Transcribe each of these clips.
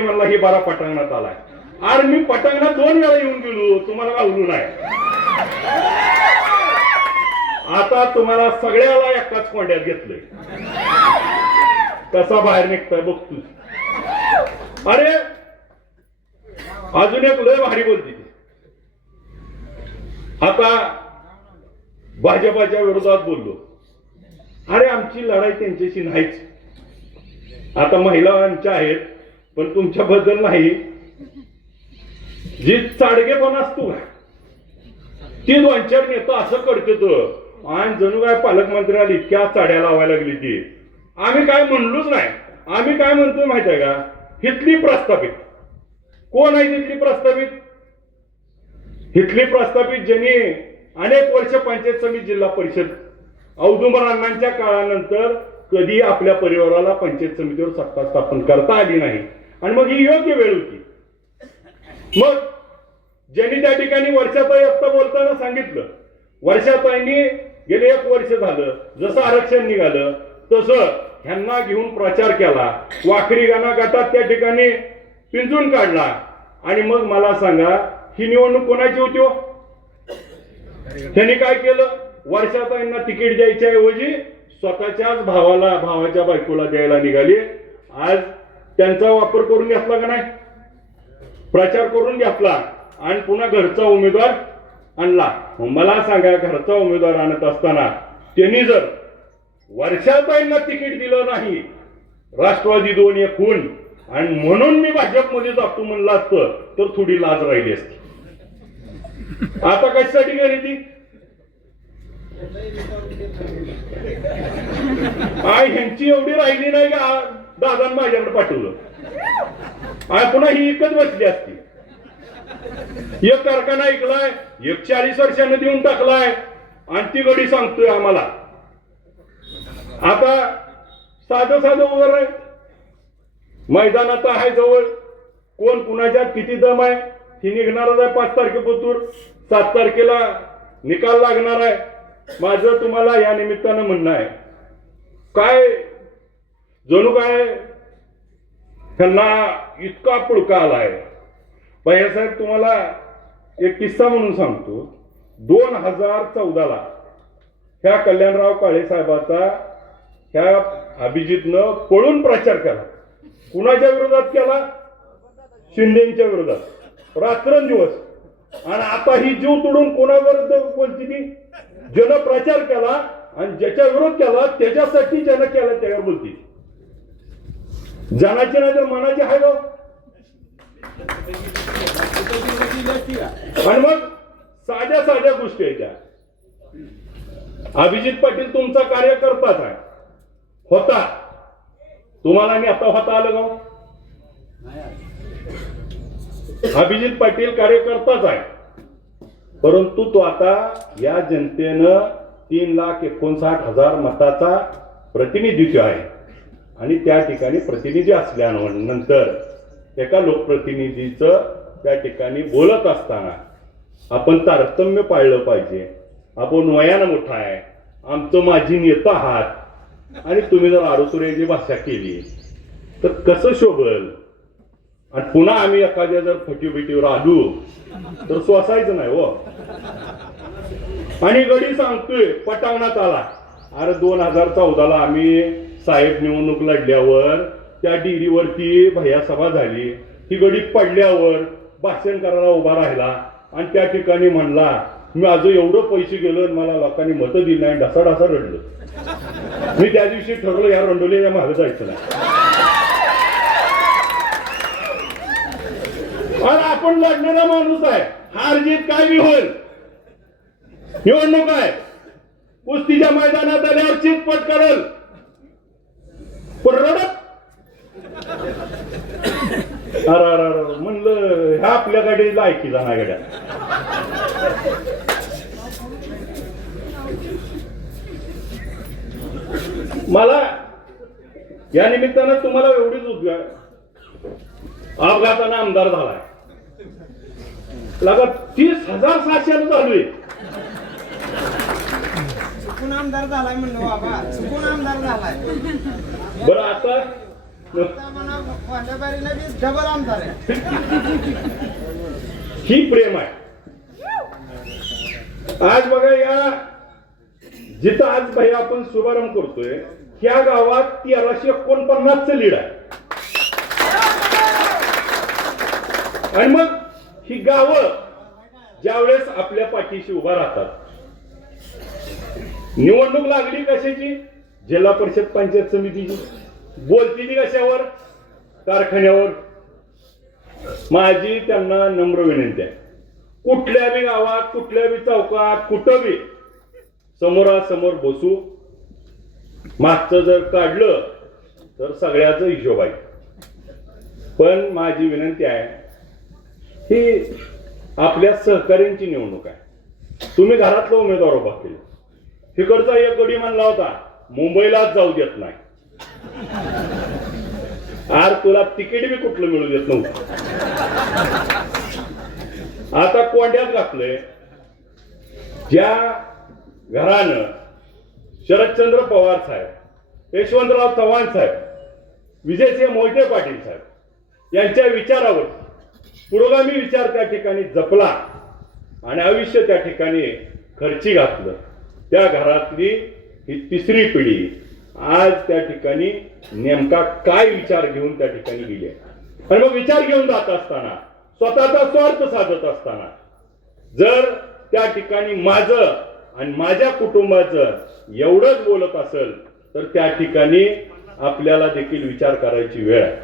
म्हणला ही बारा पटांगणात आलाय. अरे मी पटांगणात 2 वेळा येऊन गेलो, तुम्हाला आवडू नाही. आता तुम्हाला सगळ्याला एकाच कोंड्यात घेतलंय. कसा बाहेर निघताय बघतोय. अरे अजून एक लय भारी बोलती. आता भाजपाच्या विरोधात बोललो. अरे आमची लढाई त्यांच्याशी नाहीच. आता महिलांच्या आहेत पण तुमच्याबद्दल नाही. जी चाडगेपणा असतो का ती 2-4 नेता असं करतो आणि जणू काय पालकमंत्र्याला इतक्या चाड्या लावायला लागली ती. आम्ही काय म्हणलोच नाही. आम्ही काय म्हणतोय माहिती आहे का, हितली प्रस्थापित कोण आहे? तिथली प्रस्थापित हितली प्रस्थापित ज्यांनी अनेक वर्ष पंचायत समिती जिल्हा परिषद औदुंबरांच्या काळानंतर कधी आपल्या परिवाराला पंचायत समितीवर सत्ता स्थापन करता आली नाही. आणि मग ही योग्य वेळ होती. मग ज्यांनी त्या ठिकाणी वर्षाताई आत्ता बोलताना सांगितलं, वर्षाताईंनी गेले 1 वर्ष झालं जसं आरक्षण निघालं तसं ह्यांना घेऊन प्रचार केला. वाखरी गाणा गटात त्या ठिकाणी पिंजून काढला. आणि मग मला सांगा ही निवडणूक कोणाची होती हो? त्यांनी काय केलं? वर्षाताईंना तिकीट द्यायच्या ऐवजी स्वतःच्याच भावाच्या बायकोला द्यायला निघाली. आज त्यांचा वापर करून घेतला का नाही? प्रचार करून घेतला आणि पुन्हा घरचा उमेदवार आणला. मला सांगा घरचा उमेदवार आणत असताना त्यांनी जर वर्षाताईंना तिकीट दिलं नाही, राष्ट्रवादी 2-1 होऊन आणि म्हणून मी भाजपमध्ये जातो म्हणलं असतं तर थोडी लाज राहिली असती. आता कशासाठी गेली ती? ह्यांची एवढी राहिली नाही का दादांनी माझ्याकडे पाठवलं. पुन्हा ही एकच बसली असती. एक कारखाना ऐकलाय 40 वर्षांनी देऊन टाकलाय आणि ती गडी सांगतोय आम्हाला. आता साधं उभं आहे मैदानात आहे जवळ. कोण कुणाच्या किती दम आहे ही निघणारच आहे. 5 तारखेपासून 7 तारखेला निकाल लागणार आहे. माझं तुम्हाला या निमित्तानं म्हणणं आहे, काय जणू काय त्यांना इतका पुळका आलाय. भैयासाहेब तुम्हाला एक किस्सा म्हणून सांगतो. 2014ला ह्या कल्याणराव काळे साहेबाचा ह्या अभिजितनं पळून प्रचार केला. कुणाच्या विरोधात केला? शिंदेच्या विरोधात रात्रंदिवस. आणि आता ही जीव तोडून कोणाविरुद्ध बोलती ती? ज्यानं प्रचार केला आणि ज्याच्या विरोध केला त्याच्यासाठी ज्यानं केला त्यावर बोलती. जनाची नाही तर मनाची आहे गो. आणि मग साध्या गोष्टी आहेत त्या. अभिजित पाटील तुमचा कार्यकर्ताच आहे होता. तुम्हाला आणि आता होता आलं गाव? अभिजित पाटील कार्यकर्ताच आहे. परंतु तो आता या जनतेनं 3,59,000 मताचा प्रतिनिधित्व आहे. आणि त्या ठिकाणी प्रतिनिधी असल्यानंतर एका लोकप्रतिनिधीचं त्या ठिकाणी बोलत असताना आपण तारतम्य पाळलं पाहिजे. आपण वयानं मोठा आहे, आमचं माझी नेता आहात आणि तुम्ही जर आरोसुऱ्याची भाषा केली तर कसं शोभल? आणि पुन्हा आम्ही एखाद्या जर फटीबिटीवर आलो तर सोसायचं नाही हो. आणि गडी सांगतोय पटांगणात आला. अरे 2014ला आम्ही साहेब निवडणूक लढल्यावर त्या डिरीवरती भैया सभा झाली. ही गडी पडल्यावर भाषण करायला उभा राहिला आणि त्या ठिकाणी म्हणला माझं एवढं पैसे गेलं मला लोकांनी मतं दिली नाही. ढसाढसा रडलं. मी त्या दिवशी ठरवलं या रंडोलीच्या मागे जायचं नाही. आणि आपण लढणारा माणूस आहे. हार जीत काय बी होईल. निवडणूक आहे. कुस्तीच्या मैदानात आल्यावर चितपट करेल पण रडत. अरे म्हणलं ह्या आपल्या गाडीला ऐकी जाणार गाड्या. मला या निमित्तानं तुम्हाला एवढीच अपघातानं आमदार झालाय. लगा 30,700 चालू आहे. चुकून आमदार झालाय म्हणलं बाबा, चुकून आमदार झालाय. बरं आता डबल आमदार आहे. ही प्रेम आहे. आज बघा या जिथं आज भाई आपण शुभारंभ करतोय त्या गावात 1349 लीड आहे. आणि मग ही गावं ज्यावेळेस आपल्या पाठीशी उभा राहतात. निवडणूक लागली कशाची? जिल्हा परिषद पंचायत समितीची. बोलती ती कशावर? कारखान्यावर. माझी त्यांना नम्र विनंती आहे, कुठल्या बी गावात, कुठल्या बी चौकात, कुठं बी समोरासमोर बसू. मागचं जर काढलं तर सगळ्याचा हिशोब आहे. पण माझी विनंती आहे, ही आपल्या सहकार्यांची निवडणूक आहे. तुम्ही घरातला उमेदवार उभा केला. तिकडचा एक गडी म्हणला होता मुंबईलाच जाऊ देत नाही. आर तुला तिकीट बी कुठलं मिळू देत नव्हतं. आता कोंड्यात घातलंय. ज्या घरानं शरदचंद्र पवार साहेब, यशवंतराव चव्हाण साहेब, विजयसिंह मोहिते पाटील साहेब यांच्या विचारावर पुरोगामी विचार त्या ठिकाणी जपला आणि आयुष्य त्या ठिकाणी खर्ची घातलं, त्या घरातली ही तिसरी पिढी आज त्या ठिकाणी नेमका काय विचार घेऊन त्या ठिकाणी गेली. आणि मग विचार घेऊन जात असताना, स्वतःचा स्वार्थ साधत असताना जर त्या ठिकाणी माझं आणि माझ्या कुटुंबाचं एवढंच बोलत असेल तर त्या ठिकाणी आपल्याला देखील विचार करायची वेळ आहे.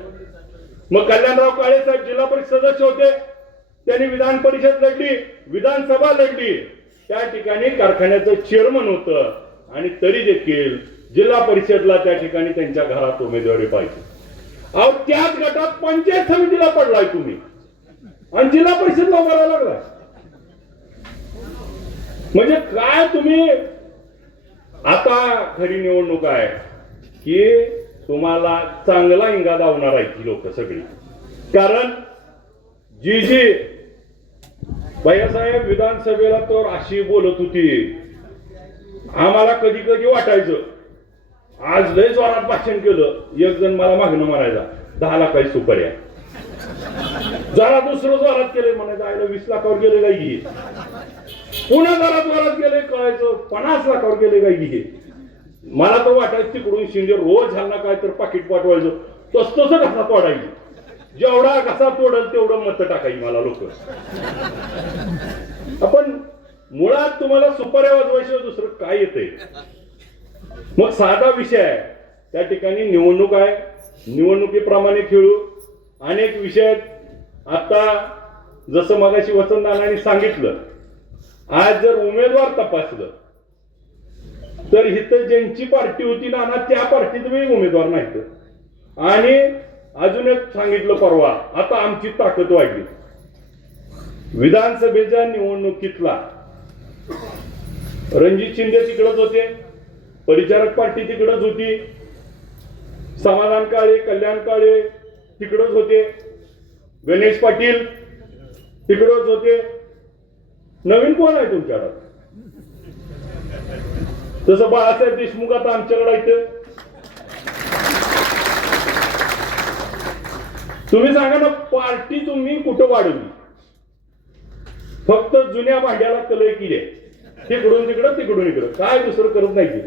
मग कल्याणराव काळे साहेब जिल्हा परिषद सदस्य होते. त्यांनी विधान परिषद लढली, विधानसभा लढली, त्या ठिकाणी कारखान्याचं चेअरमन होतं आणि तरी देखील जिल्हा परिषदला त्या ठिकाणी त्यांच्या घरात उमेदवारी पाहिजे. अहो त्याच गटात पंचायत समितीला पडलाय तुम्ही आणि जिल्हा परिषदला उभा लागलाय. म्हणजे काय तुम्ही आता खरी निवडणूक आहे की तुम्हाला चांगला हिंगा दावणार आहेत ही लोक सगळी. कारण जी जी भैयासाहेब विधानसभेला तर अशी बोलत होती, आम्हाला कधी कधी वाटायचं आज लय जोरात भाषण केलं. एक जण मला मागणं म्हणायचा 10 लाखाची सुपारी. जरा दुसरं जोरात केलंय म्हणायचं आयला 20 लाखावर गेले काय घे. पुन्हा जरा जोरात गेले कळायचं 50 लाखावर गेले काय घे. मला तर वाटायचं तिकडून शिंदे रोज ह्यांना काय तर पाकिट पाठवायचं, तसं कसा तोडायचं. जेवढा कसा तोडल तेवढं मत टाकायची मला लोक. आपण मुळात तुम्हाला सुपाऱ्या वाजवायशिवाय दुसरं काय येतंय. मग साधा विषय आहे, त्या ठिकाणी निवडणूक आहे, निवडणुकीप्रमाणे खेळू. अनेक विषय आता जसं मगाशी वसंतदानांनी सांगितलं, आज जर उमेदवार तपासलं तर इथं ज्यांची पार्टी होती ना त्या पार्टीत उमेदवार नाहीत. आणि अजून एक सांगितलं परवा, आता आमची ताकद वाढली. विधानसभेच्या निवडणुकीतला रणजित शिंदे तिकडच होते, परिचारक पार्टी तिकडच होती, समाधान काळे, कल्याण काळे तिकडच होते, गणेश पाटील तिकडच होते. नवीन कोण आहे तुमच्याकडे? तसं बाळासाहेब देशमुख आता आमच्याकडे आहेत. तुम्ही सांगा ना, पार्टी तुम्ही कुठं वाढवली? फक्त जुन्या भांड्याला कलई केली, तिकडून तिकडं तिकडून इकडं, काय दुसरं करत नाही.